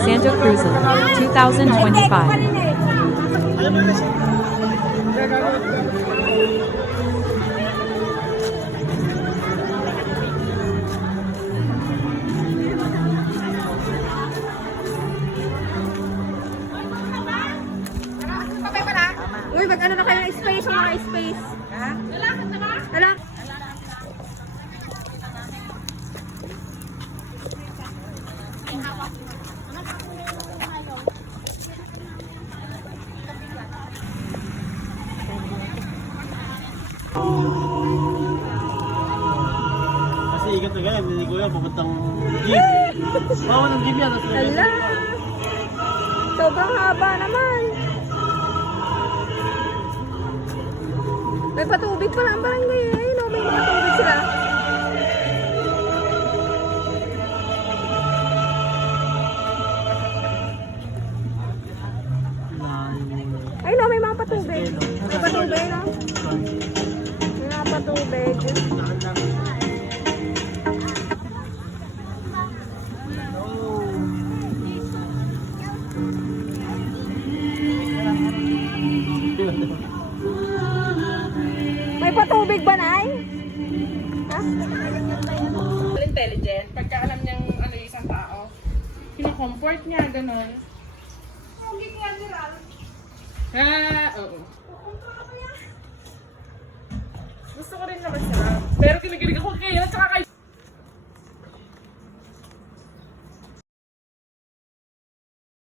Santa Cruz 2025. Uy, mag-ano na kayo ng space, mga space. Ha? Wala. Kasi ikat na ganyan, hindi ko yan, papuntang gym. Bawa ng gym yan. Hala. Sobrang haba naman. May patubig pala ang barangay eh. No, may patubig sila. Ay no, may mga patubig. May patubig, no? May mga patubig. May patubig ba, Nay? Ha? Intelligent, pagka alam niyang ano yung isang tao, kino-comfort niya, gano'n. Oo. Gusto ko rin naman siya. Pero kinikilig ako kayo, tsaka kayo.